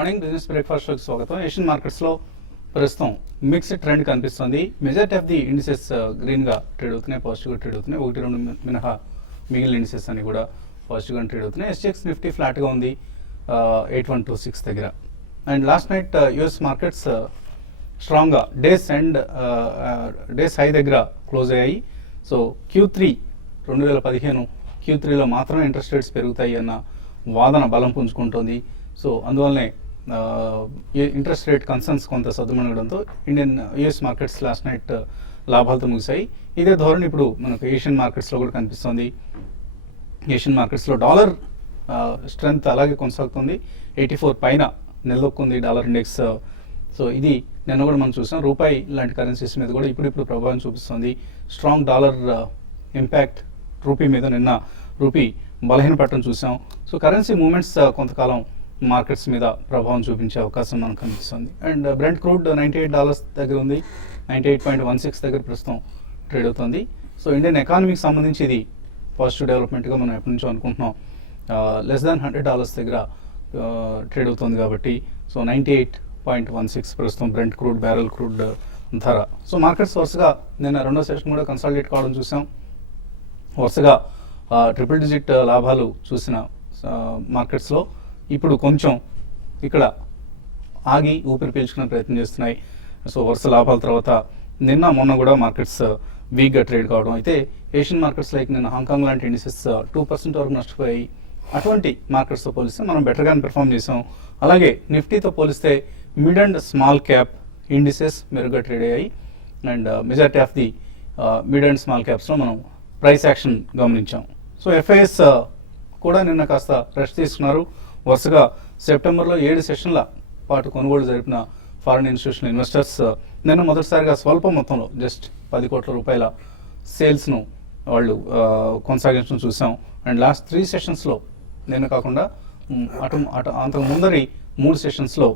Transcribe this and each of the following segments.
Morning business breakfast షోకి స్వాగతం. Asian మార్కెట్స్లో ప్రస్తుతం మిక్స్డ్ ట్రెండ్ కనిపిస్తుంది. మెజారిటీ ఆఫ్ ది ఇండిసెస్ గ్రీన్గా ట్రేడ్ అవుతున్నాయి, పాజిటివ్గా ట్రేడ్ అవుతున్నాయి. 1-2 మినహా మిగిలిన ఇండిసెస్ అన్ని కూడా పాజిటివ్గా ట్రేడ్ అవుతున్నాయి. SGX నిఫ్టీ ఫ్లాట్గా ఉంది 8126 దగ్గర. And last night US markets స్ట్రాంగ్గా డేస్ హై దగ్గర క్లోజ్ అయ్యాయి. సో Q3 2015 Q3లో మాత్రమే ఇంట్రెస్ట్ రేట్స్ పెరుగుతాయి అన్న వాదన బలం పుంజుకుంటోంది. సో అందువల్లనే ఇంట్రెస్ట్ రేట్ కన్సర్న్స్ కొంత సద్దుమణగడంతో యుఎస్ మార్కెట్స్ లాస్ట్ నైట్ లాభాలతో ముగిశాయి. ఇదే ధోరణి ఇప్పుడు మనకు ఏషియన్ మార్కెట్స్లో కూడా కనిపిస్తుంది. ఏషియన్ మార్కెట్స్లో డాలర్ స్ట్రెంగ్త్ అలాగే కొనసాగుతుంది. 84 పైన నిలదొక్కుంది డాలర్ ఇండెక్స్. సో ఇది నిన్న కూడా మనం చూసాం. రూపాయి లాంటి కరెన్సీస్ మీద కూడా ఇప్పుడు ప్రభావం చూపిస్తుంది. స్ట్రాంగ్ డాలర్ ఇంపాక్ట్ రూపీ మీద నిన్న రూపీ బలహీనపడటం చూసాం. సో కరెన్సీ మూవ్మెంట్స్ కొంతకాలం మార్కెట్స్ మీద ప్రభావం చూపించే అవకాశం మనకు కనిపిస్తుంది. అండ్ బ్రెంట్ క్రూడ్ $98 దగ్గర ఉంది. 98.16 దగ్గర ప్రస్తుతం ట్రేడ్ అవుతుంది. సో ఇండియన్ ఎకానమీకి సంబంధించి ఇది పాజిటివ్ డెవలప్మెంట్గా మనం ఎప్పటి నుంచో అనుకుంటున్నాం. లెస్ దాన్ $100 దగ్గర ట్రేడ్ అవుతుంది కాబట్టి సో 98.16 ప్రస్తుతం బ్రెంట్ క్రూడ్ బ్యారెల్ క్రూడ్ ధర. సో మార్కెట్స్ వరుసగా నిన్న రెండో సెషన్ కూడా కన్సాలిడేట్ కావడం చూసాం. వరుసగా ట్రిపుల్ డిజిట్ లాభాలు చూసిన మార్కెట్స్లో ఇప్పుడు కొంచెం ఇక్కడ ఆగి ఊపిరి పీల్చుకునే ప్రయత్నం చేస్తున్నాయి. సో వరుస లాభాల తర్వాత నిన్న మొన్న కూడా మార్కెట్స్ వీక్గా ట్రేడ్ కావడం. అయితే ఏషియన్ మార్కెట్స్ లైక్ నిన్న హాంకాంగ్ లాంటి ఇండిసెస్ 2% వరకు నష్టపోయాయి. అటువంటి మార్కెట్స్తో పోలిస్తే మనం బెటర్గానే పెర్ఫామ్ చేసాం. అలాగే నిఫ్టీతో పోలిస్తే mid and small cap indices మెరుగ్గా ట్రేడ్ అయ్యాయి. And majority of the mid and small క్యాప్స్లో మనం ప్రైస్ యాక్షన్ గమనించాం. సో FIS కూడా నిన్న కాస్త రెస్ట్ తీసుకున్నారు. వరుసగా సెప్టెంబర్లో 7 సెషన్ల పాటు కొనుగోలు జరిపిన ఫారిన్ ఇన్స్టిట్యూషనల్ ఇన్వెస్టర్స్ నిన్న మొదటిసారిగా స్వల్ప మొత్తంలో జస్ట్ 10 కోట్ల రూపాయల సేల్స్ను వాళ్ళు కొనసాగించడం చూసాం. అండ్ లాస్ట్ 3 సెషన్స్లో నిన్న కాకుండా అంతకు ముందరి 3 సెషన్స్లో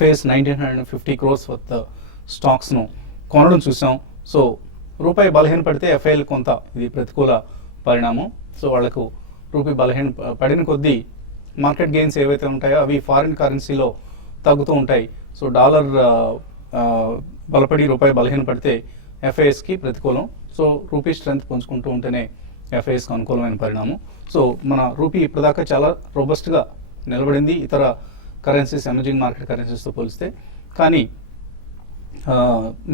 FIS 1950 crores వర్త్ స్టాక్స్ను కొనడం చూసాం. సో రూపాయి బలహీనపడితే FIL కొంత ఇది ప్రతికూల పరిణామం. సో వాళ్లకు రూపాయి బలహీన పడిన కొద్దీ మార్కెట్ గెయిన్స్ ఏవైతే ఉంటాయో అవి ఫారిన్ కరెన్సీలో తగ్గుతూ ఉంటాయి. సో డాలర్ బలపడి రూపాయి బలహీనపడితే FISకి ప్రతికూలం. సో రూపీ స్ట్రెంత్ పుంజుకుంటూ ఉంటేనే FISకి అనుకూలమైన పరిణామం. సో మన రూపీ ఇప్పటిదాకా చాలా రోబస్ట్గా నిలబడింది ఇతర కరెన్సీస్ ఎమర్జింగ్ మార్కెట్ కరెన్సీస్తో పోలిస్తే. కానీ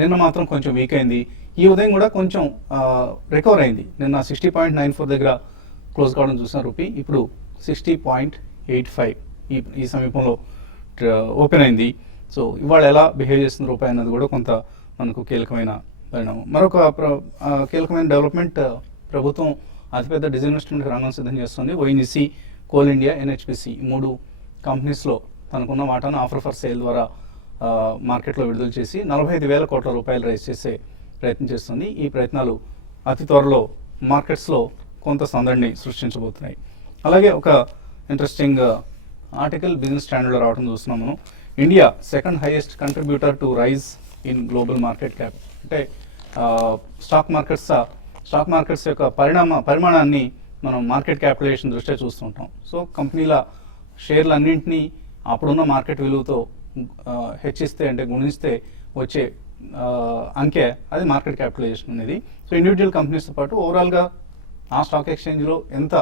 నిన్న మాత్రం కొంచెం వీక్ అయింది. ఈ ఉదయం కూడా కొంచెం రికవర్ అయింది. నిన్న 60.94 దగ్గర క్లోజ్ కావడం చూసిన రూపీ ఇప్పుడు 60.85 ఈ సమీపంలో ఓపెన్ అయింది. సో ఇవాళ ఎలా బిహేవ్ చేస్తుంది రూపాయి అన్నది కూడా కొంత మనకు కీలకమైన పరిణామం. మరొక కీలకమైన డెవలప్మెంట్, ప్రభుత్వం అతిపెద్ద డిజిన్వెస్ట్మెంట్ రంగం సిద్ధం చేస్తుంది. ONGC, కోల్ ఇండియా, NHPC 3 కంపెనీస్లో తనకున్న వాటాను ఆఫర్ ఫర్ సేల్ ద్వారా మార్కెట్లో విడుదల చేసి 45,000 కోట్ల రూపాయలు రైజ్ చేసే ప్రయత్నం చేస్తుంది. ఈ ప్రయత్నాలు అతి త్వరలో మార్కెట్స్లో కొంత సందడిని సృష్టించబోతున్నాయి. అలాగే ఒక ఇంట్రెస్టింగ్ ఆర్టికల్ బిజినెస్ స్టాండర్డ్లో రావడం చూస్తున్నాం మనం. India second highest contributor to rise in global market cap. అంటే స్టాక్ మార్కెట్స్ యొక్క పరిమాణాన్ని మనం మార్కెట్ క్యాపిటలైజేషన్ దృష్ట్యా చూస్తుంటాం. సో కంపెనీల షేర్లన్నింటినీ అప్పుడున్న మార్కెట్ విలువతో హెచ్చిస్తే అంటే గుణిస్తే వచ్చే అంకె అది మార్కెట్ క్యాపిటలైజేషన్ అనేది. సో ఇండివిజువల్ కంపెనీస్తో పాటు ఓవరాల్గా ఆ స్టాక్ ఎక్స్చేంజ్లో ఎంత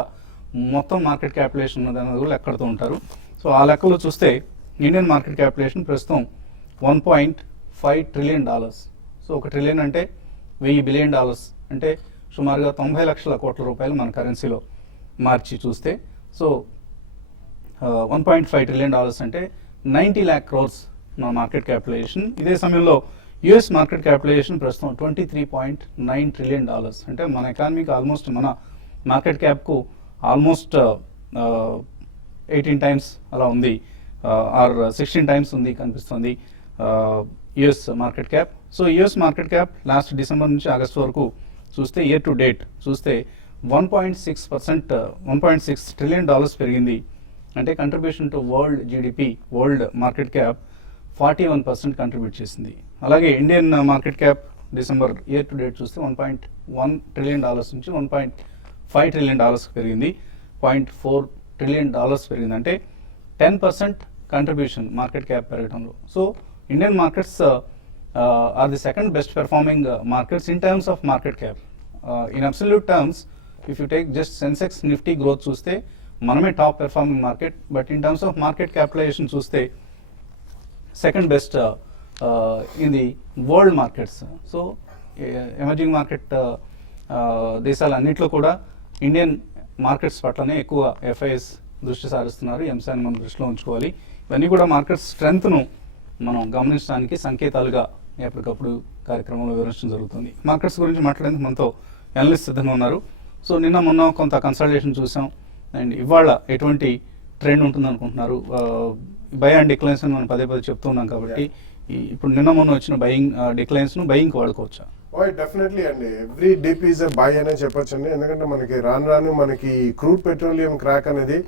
మొత్తం మార్కెట్ క్యాపిటలైజేషన్ ఉన్నది అన్నది కూడా లెక్కడుతూ ఉంటారు. సో ఆ లెక్కలో చూస్తే ఇండియన్ మార్కెట్ క్యాపిటలైజేషన్ ప్రస్తుతం $1.5 trillion. సో 1 ట్రిలియన్ అంటే $1000 బిలియన్ అంటే సుమారుగా 90 లక్షల కోట్ల రూపాయలు మన కరెన్సీలో మార్చి చూస్తే. సో $1.5 trillion అంటే 90 lakh crores మన మార్కెట్ క్యాపిటలైజేషన్. ఇదే సమయంలో యుఎస్ మార్కెట్ క్యాపిటలైజేషన్ ప్రస్తుతం $23.9 trillion. అంటే మన ఎకానమీకి ఆల్మోస్ట్ మన మార్కెట్ క్యాప్కు ఆల్మోస్ట్ 18 times అలా ఉంది, ఆర్ 16 times ఉంది కనిపిస్తుంది US market cap. So US market cap last December నుంచి ఆగస్టు వరకు చూస్తే ఇయర్ టు డేట్ చూస్తే 1.6 trillion పెరిగింది. అంటే contribution to world GDP, world market cap 41% contribute చేసింది. అలాగే Indian market cap December year to date చూస్తే $1.1 trillion నుంచి $1.5 trillion పెరిగింది. $0.4 trillion పెరిగింది. అంటే 10% కంట్రిబ్యూషన్ మార్కెట్ క్యాప్ పెరగడంలో. So Indian markets are the second best performing markets in terms of market cap. In absolute terms if you take just Sensex Nifty growth చూస్తే మనమే top performing market, but in terms of market capitalization చూస్తే second best in the world markets. So emerging market దేశాలన్నింటిలో కూడా Indian markets పట్లనే ఎక్కువ FIs దృష్టి సారిస్తున్నారు. ఈ అంశాన్ని మనం దృష్టిలో ఉంచుకోవాలి. ఇవన్నీ కూడా మార్కెట్ స్ట్రెంగ్త్ను మనం గమనించడానికి సంకేతాలుగా ఎప్పటికప్పుడు కార్యక్రమంలో వివరించడం జరుగుతుంది. మార్కెట్స్ గురించి మాట్లాడేందుకు మనతో అనలిస్ట్ సిద్ధంగా ఉన్నారు. సో నిన్న మొన్న కొంత కన్సల్టేషన్ చూసాం, అండ్ ఇవాళ ఎటువంటి ట్రెండ్ ఉంటుంది అనుకుంటున్నారు? బై అండ్ డిక్లైన్స్ అని మనం పదే పదే చెప్తున్నాం కాబట్టి ఇప్పుడు నిన్న మొన్న వచ్చిన బయింగ్ డిక్లైన్స్ను బయింగ్కి వాడుకోవచ్చా? డెఫినెట్లీ అండి, every dip is a by అనే చెప్పొచ్చు అండి. ఎందుకంటే మనకి రాను మనకి క్రూడ్ పెట్రోలియం క్రాక్ అనేది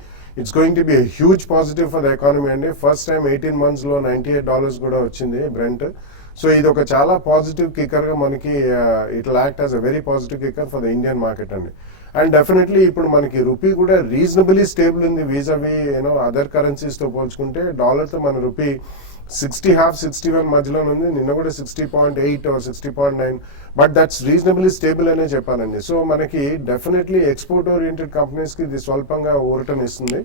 it's going to be huge positive for the economy అండి. ఫస్ట్ టైం 18 months లో $98 కూడా వచ్చింది బ్రెంట్. సో ఇది ఒక చాలా పాజిటివ్ కిక్కర్ గా మనకి it will act as a very positive kicker for the Indian market అండి. అండ్ డెఫినెట్లీ ఇప్పుడు మనకి రూపీ కూడా రీజనబుల్లీ స్టేబుల్ ఉంది వీజావి అదర్ కరెన్సీస్ తో పోల్చుకుంటే. డాలర్ తో మన రూపీ 60.5-61 మధ్యలో ఉంది. నిన్న కూడా 60.8 or 60.9, but that's reasonably stable అనే చెప్పాలండి. సో మనకి డెఫినెట్లీ ఎక్స్పోర్ట్ ఓరియంటెడ్ కంపెనీస్ కి ఇది స్వల్పంగా ఊరటం ఇస్తుంది.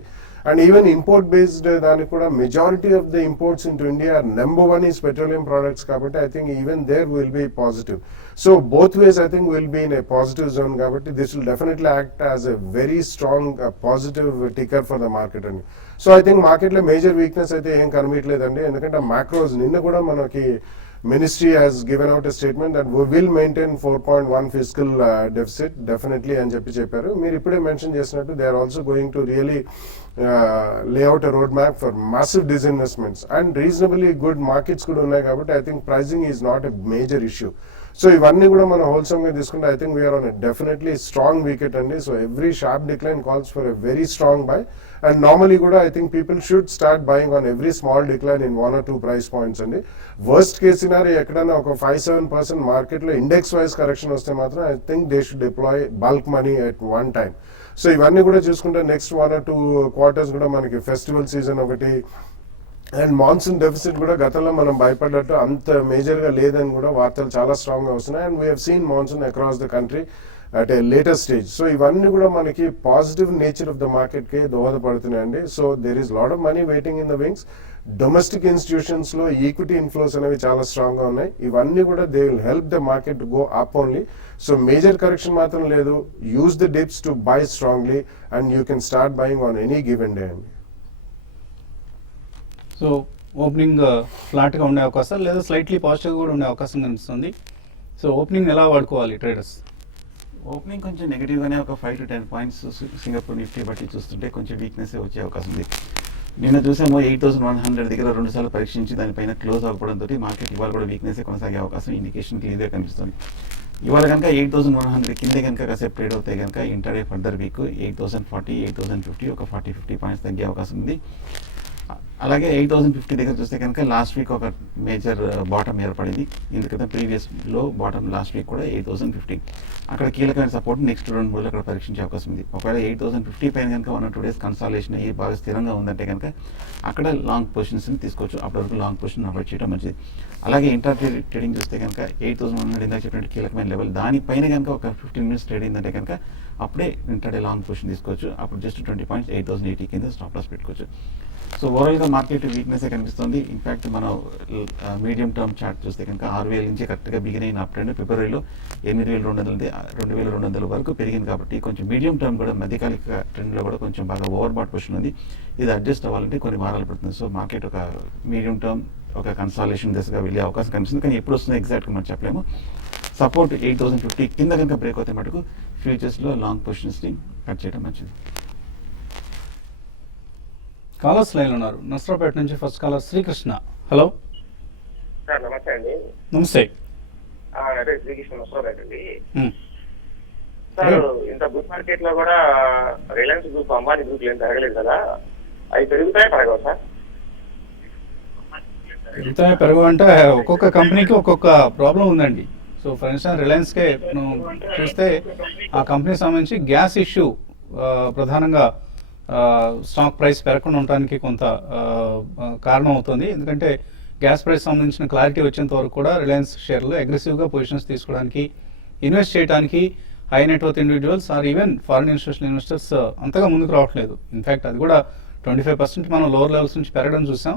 అండ్ ఈవెన్ ఇంపోర్ట్ బేస్డ్ దానికి కూడా majority of the imports in to India number 1 is petroleum products కాబట్టి I think even there will be positive. So both ways I think will be in a positive zone కాబట్టి this will definitely act as a very strong positive ticker for the market అండి. So I think మార్కెట్లో major weakness అయితే ఏం కనిపించలేదండి. ఎందుకంటే macros నిన్న కూడా మనకి ministry has given out a statement that we will maintain 4.1 physical deficit definitely అని చెప్పారు. మీరు ఇప్పుడే మెన్షన్ చేసినట్టు they are also going to really lay out a road map for massive disinvestments and reasonably good markets కూడా ఉన్నాయి కాబట్టి I think pricing is not a major issue. So ఇవన్నీ కూడా మనం హోల్సమ్ గా తీసుకుంటే I think we're on a definitely strong wicket అండి. So every sharp decline calls for a very strong buy. And normally కూడా I think people should start buying on every small decline in 1 or 2 price points అండి. Worst case scenario ఎక్కడైనా ఒక 5-7% మార్కెట్లో index wise correction వస్తే మాత్రం I think they should deploy bulk money at one time. So ఇవన్నీ కూడా చూసుకుంటే next 1 or 2 quarters కూడా మనకి ఫెస్టివల్ సీజన్ ఒకటి అండ్ మాన్సూన్ డెఫిసిట్ కూడా గతంలో మనం భయపడ్డట్టు అంత మేజర్ గా లేదని కూడా వార్తలు చాలా స్ట్రాంగ్ గా వస్తున్నాయి. And we have seen monsoon across the country at a later stage. So ఇవన్నీ కూడా మనకి positive nature of the market కి దోహదపడుతున్నాయండి. So there is lot of money waiting in the wings. Domestic institutions లో equity inflows అనేవి చాలా strong గా ఉన్నాయి. ఇవన్నీ కూడా they will help the market go up only. So major correction మాత్రం లేదు. Use the dips to buy strongly and you can start buying on any given day అండి. సో ఓపెనింగ్ ఫ్లాట్గా ఉండే అవకాశం లేదా స్లైట్లీ పాజిటివ్గా కూడా ఉండే అవకాశం కనిపిస్తుంది. సో ఓపెనింగ్ ఎలా వాడుకోవాలి ట్రేడర్స్? ఓపెనింగ్ కొంచెం నెగిటివ్గానే ఒక 5 to 10 points సింగపూర్ నిఫ్టీ బట్టి చూస్తుంటే కొంచెం వీక్నెస్ వచ్చే అవకాశం ఉంది. నిన్న చూసాము 8,100 దగ్గర 2 సార్లు పరీక్షించి దానిపైన క్లోజ్ అవ్వడంతో మార్కెట్ ఇవాళ కూడా వీక్నెస్ కొనసాగే అవకాశం ఇండికేషన్ క్లియర్గా కనిపిస్తుంది. ఇవాళ కనుక 8,100 కింద కనుక కాసేపు ట్రేడ్ అవుతాయి కనుక ఇంటర్డే ఫర్దర్ వీక్ 8,040, 8,050 ఒక 40-50 పాయింట్స్ తగ్గే అవకాశం ఉంది. అలాగే 8,050 దగ్గర చూస్తే కనుక లాస్ట్ వీక్ ఒక మేజర్ బాటమ్ ఏర్పడింది. ఎందుకంటే ప్రీవియస్ లో బాటమ్ లాస్ట్ వీక్ కూడా 8,050. అక్కడ కీలకమైన సపోర్ట్ నెక్స్ట్ 2 రోజులు అక్కడ పరీక్షించే అవకాశం ఉంది. ఒకవేళ 8,050 పైన కనుక 1 or 2 days కన్సాలేషన్ అయ్యి బాగా స్థిరంగా ఉందంటే కనుక అక్కడ లాంగ్ పొజిషన్స్ని తీసుకోవచ్చు. అప్పటి వరకు లాంగ్ పొజిషన్ అవాయిడ్ చేయడం మంచిది. అలాగే ఇంటర్ ట్రేడింగ్ చూస్తే కనుక 8,100 ఇందాక చెప్పినట్టు కీలకమైన లెవెల్ దానిపైన కనుక ఒక 15 minutes ట్రేడ్ అయిందంటే కనుక అప్పుడే ఇంటర్డే లాంగ్ పొజిషన్ తీసుకోవచ్చు. అప్పుడు జస్ట్ 20 points 8,080 కింద స్టాప్ లాస్ పెట్టుకోవచ్చు. సో ఓవరాల్గా మార్కెట్ వీక్నెస్ కనిపిస్తుంది. ఇన్ఫాక్ట్ మనం మీడియం టర్మ్ చార్ట్ చూస్తే కనుక 6,000 నుంచి కరెక్ట్గా బిగిన్ అయిన అప్ ట్రెండ్ ఫిబ్రవరిలో 8,200 నుండి 2,200 వరకు పెరిగింది. కాబట్టి కొంచెం మీడియం టర్మ్ కూడా మధ్యకాలిక ట్రెండ్లో కూడా కొంచెం బాగా ఓవర్ బాట్ పొజిషన్ ఉంది. ఇది అడ్జస్ట్ అవ్వాలంటే కొన్ని వారాలు పడుతుంది. సో మార్కెట్ ఒక మీడియం టర్మ్ ఒక కన్సాలేషన్ దశగా వెళ్ళే అవకాశం కనిపిస్తుంది. కానీ ఎప్పుడు వస్తుందో ఎగ్జాక్ట్గా మనం చెప్పలేము. సపోర్ట్ 8,050 కింద కనుక బ్రేక్ అవుతే మటుకు ఫ్యూచర్స్లో లాంగ్ పొజిషన్స్ని కట్ చేయడం మంచిది. కాలర్స్ లైన్ ఉన్నారు. నర్సరావుపేట నుంచి first caller Srikrishna. Hello sir, నమస్తే అండి. నమస్తే. అదే శ్రీకృష్ణ నర్సరావుపేట అండి. సార్, ఇంత బుక్ మార్కెట్ లో కూడా రిలయన్స్ గ్రూప్, అంబానీ గ్రూప్ ఏం పెరగలేదు కదా, అవి పెరుగుతాయి పెరగవు సార్? పెరుగుతాయి పెరగవంటే ఒక్కొక్క కంపెనీకి ఒక్కొక్క ప్రాబ్లం ఉందండి. సో ఫర్ ఇన్స్టెన్స్ రిలయన్స్కే చూస్తే ఆ కంపెనీ సంబంధించి గ్యాస్ ఇష్యూ ప్రధానంగా స్టాక్ ప్రైస్ పెరగకుండా ఉండడానికి కొంత కారణం అవుతుంది. ఎందుకంటే గ్యాస్ ప్రైస్ సంబంధించిన క్లారిటీ వచ్చేంత వరకు కూడా రిలయన్స్ షేర్లో అగ్రెసివ్గా పొజిషన్స్ తీసుకోవడానికి, ఇన్వెస్ట్ చేయడానికి high net worth individuals or even foreign institutional investors అంతగా ముందుకు రావట్లేదు. ఇన్ఫ్యాక్ట్ అది కూడా 25% మనం లోవర్ లెవెల్స్ నుంచి పెరగడం చూసాం.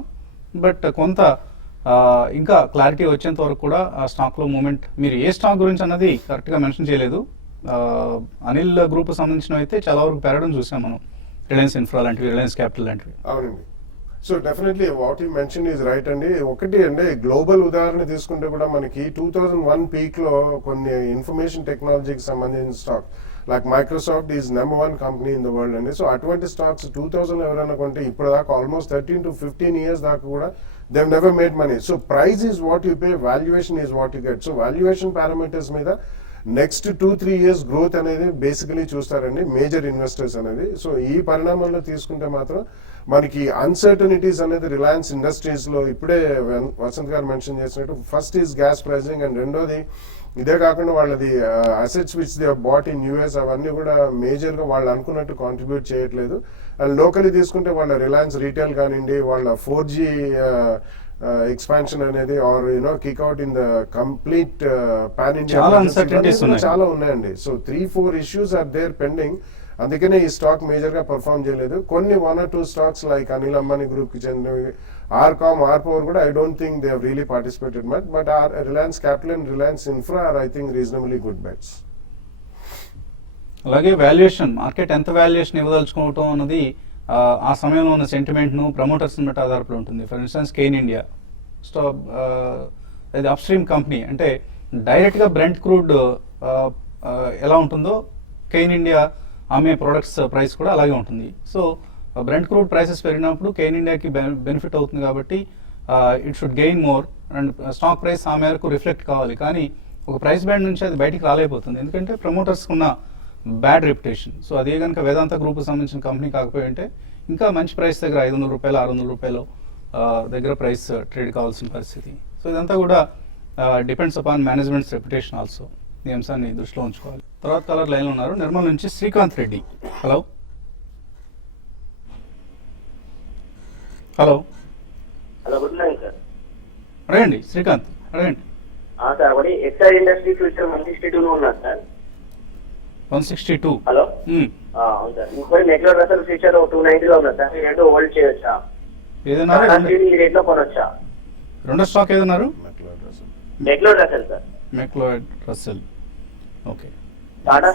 బట్ కొంత ఇంకా క్లారిటీ వచ్చేంత వరకు కూడా ఆ స్టాక్లో మూమెంట్, మీరు ఏ స్టాక్ గురించి అన్నది కరెక్ట్గా మెన్షన్ చేయలేదు. అనిల్ గ్రూప్ సంబంధించినవి అయితే చాలా వరకు పెరగడం చూసాం మనం, రిలయన్స్ ఇన్ఫ్రా లాంటివి, రిలయన్స్ క్యాపిటల్ లాంటివి. అవునండి. So definitely what you mention is right అండి. ఒకటి అంటే గ్లోబల్ ఉదాహరణ తీసుకుంటే కూడా మనకి 2001 పీక్లో కొన్ని ఇన్ఫర్మేషన్ టెక్నాలజీకి సంబంధించిన stock like Microsoft is number 1 company in the world అండి. సో అటువంటి స్టాక్స్ 2000 ఎవరైనా కొంటే ఇప్పుడు దాకా ఆల్మోస్ట్ 13 to 15 years దాకా కూడా they never made money. So price is what you pay, valuation is what you get. So valuation parameters మీద next 2-3 years growth అనేది బేసికలీ చూస్తారండి మేజర్ ఇన్వెస్టర్స్ అనేది. సో ఈ పరిణామంలో తీసుకుంటే మాత్రం మనకి అన్సర్టనిటీస్ అనేది రిలయన్స్ ఇండస్ట్రీస్ లో ఇప్పుడే వసంత్ గారు మెన్షన్ చేసినట్టు first is gas pricing, and రెండోది ఇదే కాకుండా వాళ్ళది assets which they bought in US అవన్నీ కూడా మేజర్ గా వాళ్ళు అనుకున్నట్టు కాంట్రిబ్యూట్ చేయట్లేదు. అండ్ లోకలీ తీసుకుంటే వాళ్ళ రిలయన్స్ రీటైల్ కానివ్వండి, వాళ్ళ 4G ఎక్స్పాన్షన్ అనేది or you know kick out in the complete pan India చాలా ఉన్నాయండి. So 3-4 issues are there pending. అందుకనే ఈ స్టాక్ మేజర్ గా పర్ఫామ్ చేయలేదు. కొన్ని 1 or 2 stocks like Anil Ambani group కి చెందినవి ఆర్కామ్, ఆర్పవర్ కూడా I don't think they have really participated much. But Reliance Capital and Reliance Infra are I think reasonably good bets. అలాగే valuation, market ఎంత valuation ఇవ్వదలుచుకోవటం అన్నది ఆ సమయంలో ఉన్న సెంటిమెంట్ను, ప్రమోటర్స్ని బట్టి ఆధారపడి ఉంటుంది. ఫర్ ఇన్స్టెన్స్ కెయిన్ ఇండియా ఇది అప్ స్ట్రీమ్ కంపెనీ, అంటే డైరెక్ట్గా బ్రెంట్ క్రూడ్ ఎలా ఉంటుందో కెయిన్ ఇండియా ఆమె ప్రొడక్ట్స్ ప్రైస్ కూడా అలాగే ఉంటుంది. సో బ్రెంట్ క్రూడ్ ప్రైసెస్ పెరిగినప్పుడు కెయిన్ ఇండియాకి బెనిఫిట్ అవుతుంది కాబట్టి it should gain more, and stock price ఆ మేరకు రిఫ్లెక్ట్ కావాలి. కానీ ఒక ప్రైస్ బ్యాండ్ నుంచి అది బయటికి రాలేకపోతుంది, ఎందుకంటే ప్రమోటర్స్కి ఉన్న బ్యాడ్ రెప్యుటేషన్. సో అదే కనుక వేదాంత గ్రూప్కి సంబంధించిన కంపెనీ కాకపోయి ఉంటే ఇంకా మంచి ప్రైస్ దగ్గర 500 రూపాయలు 600 రూపాయలు దగ్గర ప్రైస్ ట్రేడ్ కావాల్సిన పరిస్థితి. సో ఇదంతా కూడా depends upon managements reputation also. ఈ అంశాన్ని దృష్టిలో ఉంచుకోవాలి. తర్వాత కలర్ లైన్లో ఉన్నారు నిర్మల్ నుంచి Srikanth Reddy. Hello hello hello, good morning sir. అడగండి శ్రీకాంత్, అడగండి. సార్ ఒకటి ఎక్సైడ్ ఇండస్ట్రీ ఫ్యూచర్ 162 ఉన్నారు సార్. 162. హలో, అవును సార్. ఇంకోటి మెక్లోడ్ రసల్ ఫ్యూచర్ 290 ఉన్నారు సార్. ఈ రెండు హోల్డ్ చేయొచ్చా? ఏదన్నారు ఈ రేట్ లో కొనొచ్చా? రెండో స్టాక్ ఏదన్నారు? McLeod Russel sir. McLeod Russel. Okay, Tata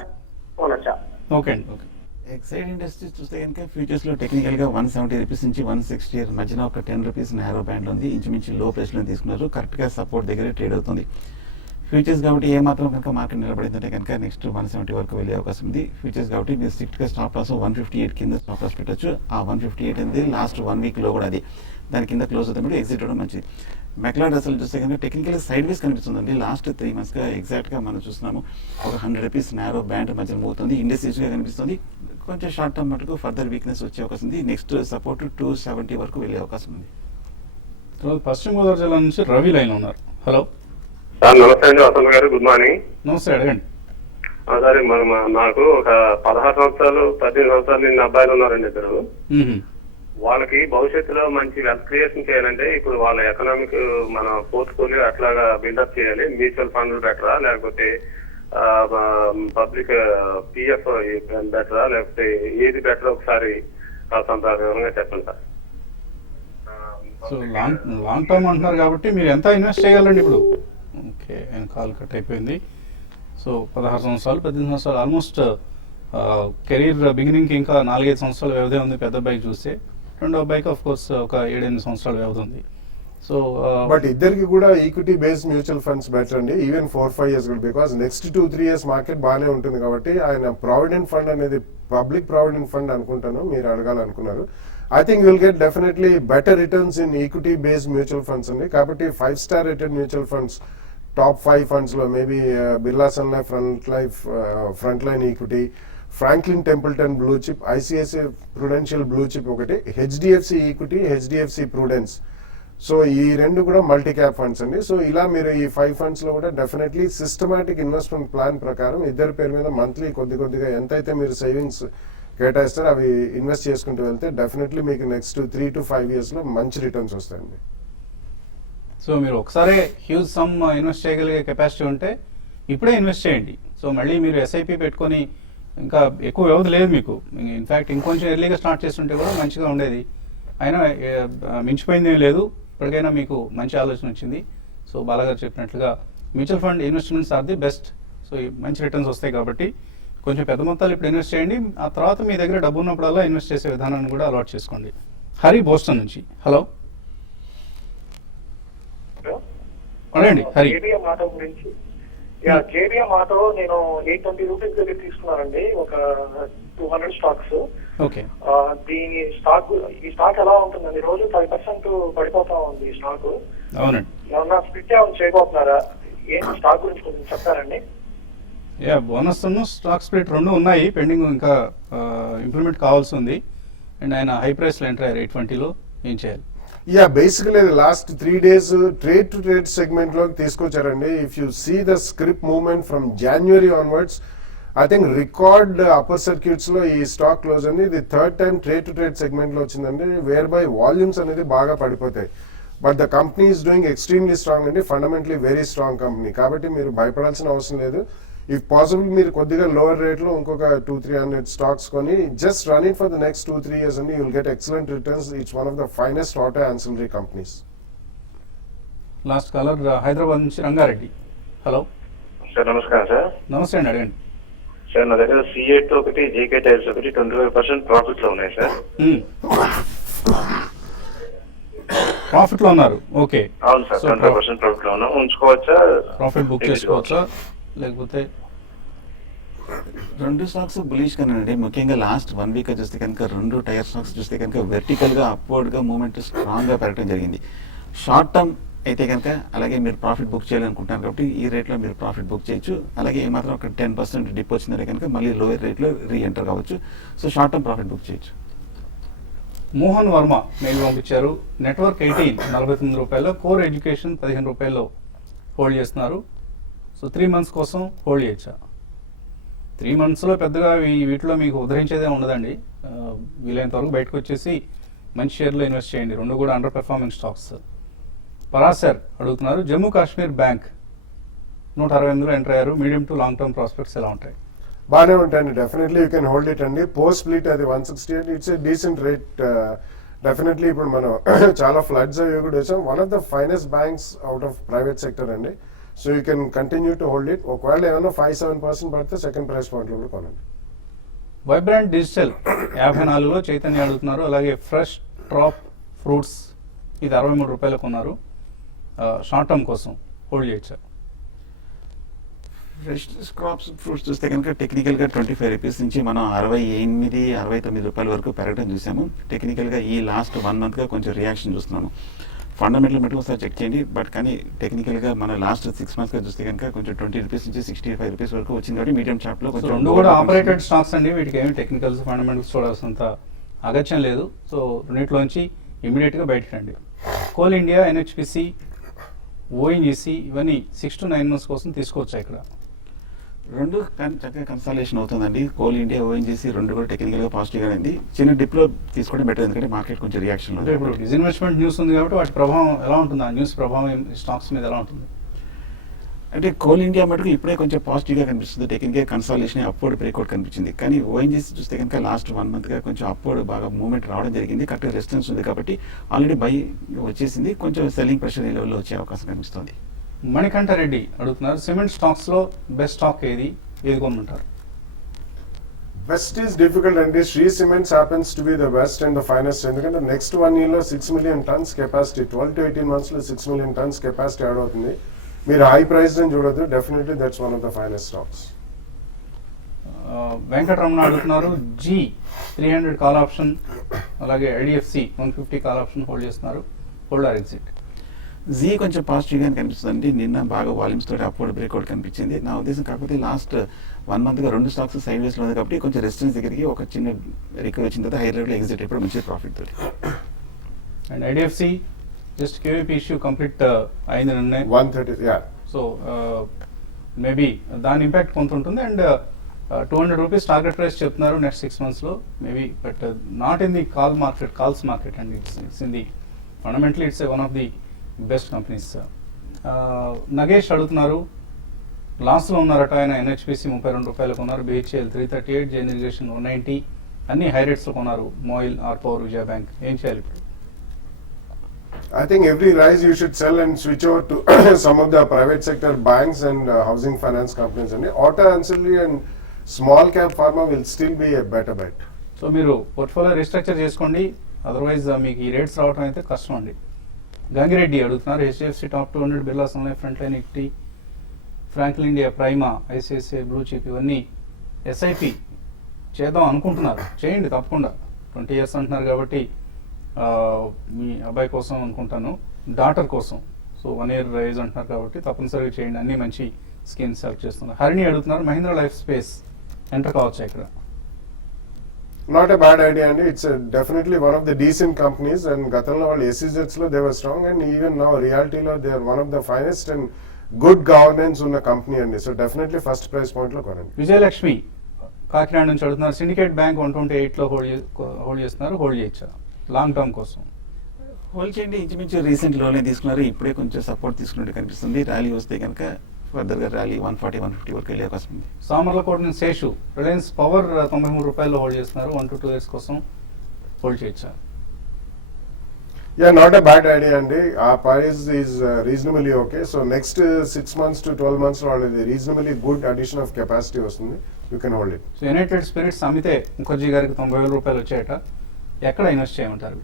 కొనొచ్చా? ఓకే అండి. ఓకే. ఎక్సైడ్ ఇండస్ట్రీస్ చూస్తే కనుక ఫ్యూచర్స్ లో టెక్నికల్ గా 170 రూపీస్ నుంచి 160 మధ్యన ఒక 10 రూపీస్ నేరో బ్యాండ్ ఉంది. ఇంచుమించు లో ప్రైస్ లో తీసుకున్నారు. కరెక్ట్ గా సపోర్ట్ దగ్గర ట్రేడ్ అవుతుంది ఫ్యూచర్స్ కాబట్టి. ఏ మాత్రం కనుక మార్కెట్ నిలబడిందంటే కనుక నెక్స్ట్ 170 వరకు వెళ్ళే అవకాశం ఉంది ఫ్యూచర్స్ కాబట్టి. మీరు స్ట్రిక్ట్ గా స్టాప్ లాస్ 158 కింద స్టాప్ లాస్ పెట్టచ్చు. ఆ 158 అనేది లాస్ట్ 1 week లో కూడా అది దాని కింద క్లోజ్ అవుతుంది, ఎగ్జిట్ అవడం మంచిది. మెక్లాడ్ అసలు చూస్తే కనుక టెక్నికల్ సైడ్ వేస్ కనిపిస్తుందండి. లాస్ట్ 3 months గా ఎగ్జాక్ట్ గా మనం చూస్తున్నాము ఒక 100 రూపీస్ నేరో బ్యాండ్ మధ్య మూతుంది. ఇండస్ట్రీస్ గా కనిపిస్తుంది. కొంచెం షార్ట్ టర్మ్ మటుకు ఫర్దర్ వీక్నెస్ వచ్చే అవకాశం ఉంది. నెక్స్ట్ సపోర్ట్ 270 వరకు వెళ్ళే అవకాశం ఉంది. తర్వాత పశ్చిమ గోదావరి జిల్లా నుంచి రవి లైన్ ఉన్నారు. హలో సార్, నమస్తే అండి వసంత్ గారు, గుడ్ మార్నింగ్. నమస్తే, అడగండి. సార్ నాకు ఒక 16 సంవత్సరాలు 18 సంవత్సరాలు నిన్న అబ్బాయిలు ఉన్నారండి ఇద్దరు. వాళ్ళకి భవిష్యత్తులో మంచి వెల్త్ క్రియేషన్ చేయాలంటే ఇప్పుడు వాళ్ళ ఎకనామిక్ మన పోర్ట్ఫోలియో అట్లాగా బిల్డప్ చేయాలి. మ్యూచువల్ ఫండ్లు బెటరా, లేకపోతే పబ్లిక్ పిఎఫ్ బెటరా, లేకపోతే ఏది బెటర్ ఒకసారి సందర్భంగా చెప్పండి సార్. సో లాంగ్ టర్మ్ అంటున్నారు కాబట్టి మీరు ఎంత ఇన్వెస్ట్ చేయగలండి ఇప్పుడు? ఓకే, ఆయన కాల్ కట్ అయిపోయింది. సో 16 సంవత్సరాలు 18 సంవత్సరాలు ఆల్మోస్ట్ కెరీర్ బిగినింగ్కి ఇంకా 4-5 సంవత్సరాల వ్యవధి ఉంది పెద్ద అబ్బాయికి చూస్తే. రెండో అబ్బాయికి ఆఫ్ కోర్స్ ఒక 7-8 సంవత్సరాల వ్యవధి ఉంది. సో బట్ ఇద్దరికి కూడా equity based mutual funds better అండి, ఈవెన్ 4-5 years కూడా. బికాస్ నెక్స్ట్ 2-3 years మార్కెట్ బాగానే ఉంటుంది కాబట్టి ఆయన ప్రావిడెంట్ ఫండ్ అనేది పబ్లిక్ ప్రావిడెంట్ ఫండ్ అనుకుంటాను మీరు అడగాలనుకున్నారు. I think you'll get definitely better returns in equity based mutual funds అండి. కాబట్టి 5-star rated mutual funds top 5 funds లో maybe Birla sun life, front line equity, Franklin Templeton Blue Chip, ICICI Prudential Blue Chip ఒకటి, HDFC equity, HDFC Prudence. So ఈ రెండు కూడా multi cap funds అండి. సో ఇలా మీరు ఈ 5 funds లో కూడా డెఫినెట్లీ సిస్టమాటిక్ ఇన్వెస్ట్మెంట్ ప్లాన్ ప్రకారం ఇద్దరి పేరు మీద మంత్లీ కొద్దిగా ఎంతైతే మీరు సేవింగ్స్ కేటాయిస్తారు. అవి ఇన్వెస్ట్ చేసుకుంటూ వెళ్తే డెఫినెట్లీ మీకు నెక్స్ట్ 3 to 5 yearsలో మంచి రిటర్న్స్ వస్తాయండి. సో మీరు ఒకసారి హ్యూజ్ సమ్ ఇన్వెస్ట్ చేయగలిగే కెపాసిటీ ఉంటే ఇప్పుడే ఇన్వెస్ట్ చేయండి. సో మళ్ళీ మీరు ఎస్ఐపి పెట్టుకొని ఇంకా ఎక్కువ వ్యవధి లేదు మీకు. ఇన్ఫ్యాక్ట్ ఇంకొంచెం ఎర్లీగా స్టార్ట్ చేస్తుంటే కూడా మంచిగా ఉండేది. అయినా మించిపోయింది ఏం లేదు. ఇప్పటికైనా మీకు మంచి ఆలోచన వచ్చింది. సో బాలాగారు చెప్పినట్లుగా mutual fund investments are the best. So మంచి రిటర్న్స్ వస్తాయి కాబట్టి కొంచెం పెద్ద మొత్తాలు ఇప్పుడు ఇన్వెస్ట్ చేయండి. ఆ తర్వాత మీ దగ్గర డబ్బు ఉన్నప్పుడల్లా ఇన్వెస్ట్ చేసే విధానాన్ని కూడా అలవాటు చేసుకోండి. హరి బోస్టన్ నుంచి. హలో అనండి హరి. కేబిఎం ఆటో గురించి కేబిఎం ఆటో నేను 820 రూపీస్ దగ్గర తీసుకున్నానండి, ఒక 200 స్టాక్స్. ఓకే, ఈ స్టాక్ ఎలా ఉంటుందండి? రోజు 5% పడిపోతా ఉంది ఈ స్టాక్. అవునండి. ఏమన్నా స్ప్లిట్ ఏమైనా చేయబోతున్నారా? ఏంటి స్టాక్ గురించి కొంచెం చెప్తారండి. బోనస్ స్టాక్ స్ప్లిట్ రెండు ఉన్నాయి పెండింగ్, ఇంకా ఇంప్లిమెంట్ కావాల్సి ఉంది. అండ్ ఆయన హై ప్రైస్లో ఎంటర్ అయ్యారు 820లో. ఏం చేయాలి? Basically last 3 days trade to trade segment లోకి తీసుకొచ్చారండి. If you see the script movement from January onwards, I think record upper circuits లో ఈ స్టాక్ క్లోజ్ అండి. ఇది third time trade to trade segment లో వచ్చిందండి, వేర్ బై వాల్యూమ్స్ అనేది బాగా పడిపోతాయి. But the company is doing extremely strong అండి, ఫండమెంటలీ వెరీ స్ట్రాంగ్ కంపెనీ. కాబట్టి మీరు భయపడాల్సిన అవసరం లేదు. ఇఫ్ పాసిబుల్ మీరు కొద్దిగా లోవర్ రేట్లో ఇంకొక 200-300 స్టాక్స్ కొని just run it for the next 2-3 years అండి. You'll get excellent returns. It's one of the finest auto ancillary companies. Last caller Hyderabad నుంచి రంగారెడ్డి. హలో సార్, నమస్కారం సార్. నమస్తే అండి, అడగండి. సార్, నా దగ్గర C8 ఒకటి, JK టైర్స్ ఒకటి 25% ప్రాఫిట్ లో ఉన్నాయి సార్. ప్రాఫిట్ లో ఉన్నారు. ఓకే, అవును సార్, 25% ప్రాఫిట్ లో ఉన్నాం. ఉంచుకోవచ్చా? ప్రాఫిట్ బుక్ చేసుకోవచ్చా లేకపోతే? రెండు స్టాక్స్ బులిష్ కానండి. ముఖ్యంగా లాస్ట్ 1 week చూస్తే కనుక రెండు టైర్ స్టాక్స్ చూస్తే కనుక వెర్టికల్గా అప్వర్డ్గా మూమెంట్ స్ట్రాంగ్గా పెరగడం జరిగింది. షార్ట్ టర్మ్ అయితే కనుక అలాగే మీరు ప్రాఫిట్ బుక్ చేయాలనుకుంటున్నారు కాబట్టి ఈ రేట్లో మీరు ప్రాఫిట్ బుక్ చేయొచ్చు. అలాగే ఏమాత్రం ఒక 10% డిప్ వచ్చిందంటే కనుక మళ్ళీ లోయర్ రేట్లో రీఎంటర్ కావచ్చు. So short term profit book చేయొచ్చు. మోహన్ వర్మ మెయిల్ పంపించారు. నెట్వర్క్ 18 49 రూపాయలు, కోర్ ఎడ్యుకేషన్ 15 రూపాయల్లో హోల్డ్ చేస్తున్నారు. సో 3 months కోసం హోల్డ్ చేయొచ్చా? 3 monthsలో పెద్దగా వీటిలో మీకు ఉద్ధరించేదే ఉండదండి. వీలైనంత వరకు బయటకు వచ్చేసి మంచి షేర్లో ఇన్వెస్ట్ చేయండి. రెండు కూడా అండర్ పెర్ఫార్మింగ్ స్టాక్స్. పరాసర్ అడుగుతున్నారు, జమ్మూ కాశ్మీర్ బ్యాంక్ 168లో ఎంటర్ అయ్యారు. Medium to long term prospects ఎలా ఉంటాయి? బాగానే ఉంటాయండి. Definitely you can hold it అండి. పోస్ట్ స్ప్లిట్ అది 168, it's a decent rate. Definitely ఇప్పుడు మనం చాలా ఫ్లడ్స్ అవి కూడా వచ్చాం. One of the finest banks out of private sector అండి. So you can continue to hold it. ఒకవేళ ఏమైనా 5-7% పడితే సెకండ్ ప్రైస్ పాయింట్లో కూడా కొనండి. వైబ్రాంట్ డిజిటల్ 54లో చైతన్య అడుగుతున్నారు. అలాగే ఫ్రెష్ ట్రాప్ ఫ్రూట్స్ ఇది 63 రూపాయలు కొన్నారు. షార్ట్ టర్మ్ కోసం హోల్డ్ చేయొచ్చా? ఫ్రెష్ క్రాప్స్ ఫ్రూట్స్ చూస్తే కనుక టెక్నికల్గా 25 రూపీస్ నుంచి మనం 68-69 రూపాయల వరకు పెరగడం చూసాము. టెక్నికల్గా ఈ లాస్ట్ 1 monthగా కొంచెం రియాక్షన్ చూస్తున్నాము. ఫండమెంటల్ మట్టి ఒకసారి చెక్ చేయండి. బట్ కానీ టెక్నికల్గా మన లాస్ట్ 6 monthsగా చూస్తే కనుక కొంచెం 20 రూపీస్ నుంచి 65 రూపీస్ వరకు వచ్చింది. కాబట్టి మీడియం చార్ట్లో కొంచెం రెండు కూడా ఆపరేటెడ్ స్టాక్స్ అండి. వీటికి ఏమి టెక్నికల్స్ ఫండమెంటల్స్ చూడాల్సినంత అగత్యం లేదు. సో రెండింటిలోంచి ఇమీడియట్గా బయటకు రండి. కోల్ ఇండియా, NHPC, ONGC ఇవన్నీ 6 to 9 months కోసం తీసుకోవచ్చా? ఇక్కడ రెండు చక్కగా కన్సల్టేషన్ అవుతుందండి. కోల్ ఇండియా, ONGC రెండు కూడా టెక్నికల్గా పాజిటివ్గా ఉంది. చిన్న డిప్లో తీసుకోవడం బెటర్, ఎందుకంటే మార్కెట్ కొంచెం రియాక్షన్ అంటే ఇప్పుడు డిస్ఇన్వెస్ట్మెంట్ న్యూస్ ఉంది కాబట్టి వాటి ప్రభావం ఎలా ఉంటుంది? ఆ న్యూస్ ప్రభావం స్టాక్స్ మీద ఎలా ఉంటుంది? అంటే కోల్ ఇండియా మటుకు ఇప్పుడే కొంచెం పాజిటివ్గా కనిపిస్తుంది. టెక్నికల్గా కన్సల్టేషన్ అప్వర్డ్ బ్రేక్అవుట్ కనిపించింది. కానీ ONGC చూస్తే కనుక లాస్ట్ 1 monthగా కొంచెం అప్వర్డ్ బాగా మూవ్మెంట్ రావడం జరిగింది. కరెక్ట్గా రెసిస్టెన్స్ ఉంది కాబట్టి ఆల్రెడీ బై వచ్చేసింది. కొంచెం సెల్లింగ్ ప్రెషర్ ఈ లెవెల్లో వచ్చే అవకాశం కనిపిస్తుంది. మణికంఠ రెడ్డి అడుగుతున్నారు, సిమెంట్ స్టాక్స్లో బెస్ట్ స్టాక్ ఏది కొనమంటారు? బెస్ట్ ఈస్ డిఫికల్ట్ అండి. Shree cements happens to be the best and the finest. ఎందుకంటే నెక్స్ట్ 1 yearలో 6 million tons కెపాసిటీ, 12 to 18 monthsలో 6 million tons కెపాసిటీ యాడ్ అవుతుంది. మీరు హై ప్రైస్ అని చూడొద్దు. Definitely that's one of the finest stocks. Venkataramana అడుగుతున్నారు, G300 కాల్ ఆప్షన్, అలాగే IDFC 150 కాల్ ఆప్షన్ హోల్డ్ చేస్తున్నారు. Hold or exit? జీ కొంచెం పాజిటివ్గా కనిపిస్తుంది. నిన్న బాగా వాల్యూమ్స్ తోటి అప్వర్డ్ బ్రేక్అవుట్ కనిపించింది. నా ఉద్దేశం కాకపోతే లాస్ట్ 1 monthగా రెండు స్టాక్స్ సైడ్ వేస్లో ఉంది కాబట్టి కొంచెం రెసిస్టెన్స్ దగ్గరికి ఒక చిన్న రికవరీ వచ్చిన తర్వాత హై లెవెల్లో ఎగ్జిట్ ఇప్పుడు మంచి ప్రాఫిట్ తోటి. And IDFC just QIP issue complete అయింది నిన్నే. 130. సో మేబీ దాని ఇంపాక్ట్ కొంత ఉంటుంది. అండ్ ₹200 టార్గెట్ ప్రైస్ చెప్తున్నారు నెక్స్ట్ 6 monthsలో maybe, but not in the calls market అండి. It's in the fundamentally it's one of the best companies. Nagesh అడుగుతున్నారు, లాస్లో ఉన్నారట ఆయన. NHPC ₹32 కొన్నారు, BHEL 338, జైన్ ఇరిగేషన్ 190, అన్ని హై రేట్స్లో కొన్నారు. MOIL, R power, Vijaya bank. ఏం చేయాలి ఇప్పుడు? I think every rise you should sell and switch over to some of the private sector banks and housing finance companies. And auto ancillary and small cap pharma will still be a better bet. So మీరు portfolio restructure చేసుకోండి, otherwise మీకు ఈ rates రావడం అయితే కష్టం అండి. గంగిరెడ్డి అడుగుతున్నారు, HDFC top 200, Birla sun life, front line equity, Franklin India, Prima, ICICI blue chip, ఇవన్నీ SIP చేద్దాం అనుకుంటున్నారు. చేయండి తప్పకుండా. 20 years అంటున్నారు కాబట్టి మీ అబ్బాయి కోసం అనుకుంటాను, డాటర్ కోసం. సో 1 year రైజ్ అంటున్నారు కాబట్టి తప్పనిసరిగా చేయండి. అన్ని మంచి స్కీమ్స్ సెలెక్ట్ చేస్తున్నారు. హరిణి అడుగుతున్నారు, మహీంద్రా లైఫ్ స్పేస్ ఎంటర్ కావచ్చు ఇక్కడ? Not a bad idea, and it's definitely one of the decent companies. And Gatanlo all SEZs lo they were strong, and even now Realty lo they are one of the finest and good governance ఉన్న company అండి. So definitely first price point లో కొనండి. విజయలక్ష్మి కాకినాడ నుంచి అడుగుతున్నారు, syndicate bank 128లో hold చేస్తున్నారు, hold చేయొచ్చా long term కోసం? Hold చేయండి. ఇంచుమించు రీసెంట్ లోనే తీసుకున్నారు, ఇప్పుడే కొంచెం సపోర్ట్ తీసుకున్నట్టు కనిపిస్తుంది. ర్యాలీ వస్తే కనుక ఫర్దర్గా ర్యాలీ 140, 150 వరకు వెళ్ళే అవకాశం ఉంది. సామర్లకోట నుంచి శేషు, రిలయన్స్ పవర్ ₹93 హోల్డ్ చేస్తున్నారు, 1 to 2 years కోసం హోల్డ్ చేయొచ్చా? Yeah, not a bad idea అండి. Our price is reasonably okay. So next 6 months to 12 months లో reasonably good addition of capacity వస్తుంది. You can hold it. So United Spirits అమితే ముఖర్జీ గారికి ₹90,000 వచ్చాయట, ఎక్కడ invest చేయమంటారు?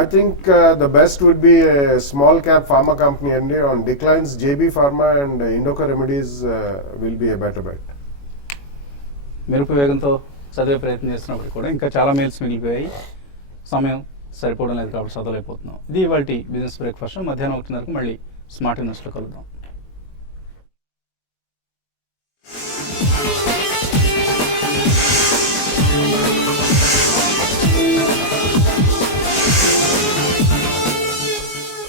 I think the best would be a small cap pharma company and on declines JB Pharma and Indoco Remedies will be a better bet. మెరుపు వేగంతో చదివే ప్రయత్నం చేస్తున్నప్పుడు కూడా ఇంకా చాలా మెయిల్స్ మిగిలిపోయాయి, సమయం సరిపోవడం లేదు కాబట్టి చదవలేకపోతున్నాం. ఇది ఇవాల్టి బిజినెస్ బ్రేక్ఫాస్ట్. మధ్యాహ్నం 1:30 మళ్ళీ స్మార్ట్ ఇన్వెస్ట్లో కలుద్దాం.